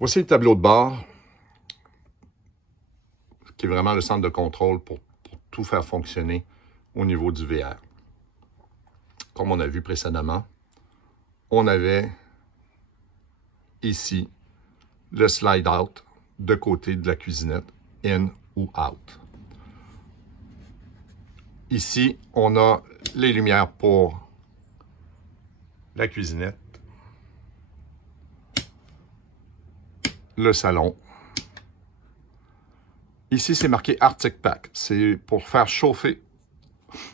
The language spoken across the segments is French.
Voici le tableau de bord, qui est vraiment le centre de contrôle pour tout faire fonctionner au niveau du VR. Comme on a vu précédemment, on avait ici le slide out de côté de la cuisinette, in ou out. Ici, on a les lumières pour la cuisinette, le salon. Ici, c'est marqué Arctic Pack. C'est pour faire chauffer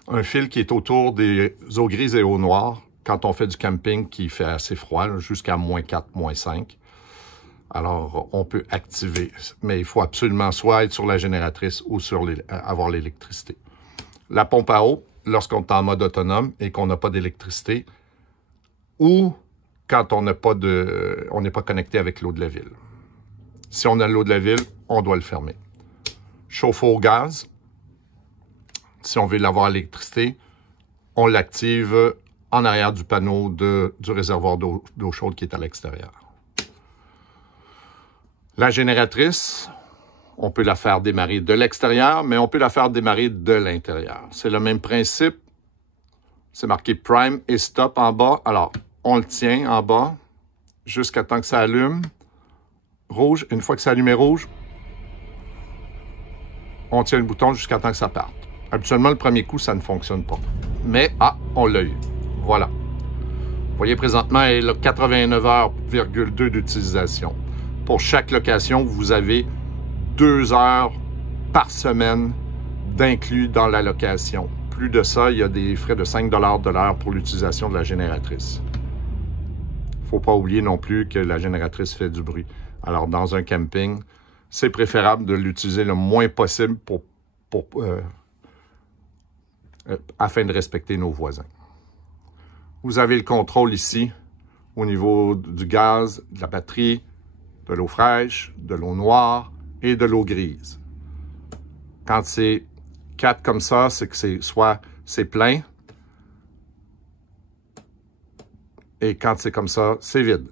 un fil qui est autour des eaux grises et eaux noires quand on fait du camping qui fait assez froid, jusqu'à -4, -5. Alors, on peut activer, mais il faut absolument soit être sur la génératrice ou avoir l'électricité. La pompe à eau, lorsqu'on est en mode autonome et qu'on n'a pas d'électricité, ou quand on n'est pas connecté avec l'eau de la ville. Si on a l'eau de la ville, on doit le fermer. Chauffe-eau au gaz, si on veut l'avoir à l'électricité, on l'active en arrière du panneau du réservoir d'eau chaude qui est à l'extérieur. La génératrice, on peut la faire démarrer de l'extérieur, mais on peut la faire démarrer de l'intérieur. C'est le même principe. C'est marqué Prime et Stop en bas. Alors, on le tient en bas jusqu'à temps que ça allume. Rouge. Une fois que c'est allumé rouge, on tient le bouton jusqu'à temps que ça parte. Habituellement, le premier coup, ça ne fonctionne pas. Mais, on l'a eu. Voilà. Vous voyez, présentement, elle a 89 heures,2 d'utilisation. Pour chaque location, vous avez 2 heures par semaine d'inclus dans la location. Plus de ça, il y a des frais de 5 $ de l'heure pour l'utilisation de la génératrice. Il ne faut pas oublier non plus que la génératrice fait du bruit. Alors, dans un camping, c'est préférable de l'utiliser le moins possible afin de respecter nos voisins. Vous avez le contrôle ici au niveau du gaz, de la batterie, de l'eau fraîche, de l'eau noire et de l'eau grise. Quand c'est 4 comme ça, c'est que c'est plein. Et quand c'est comme ça, c'est vide.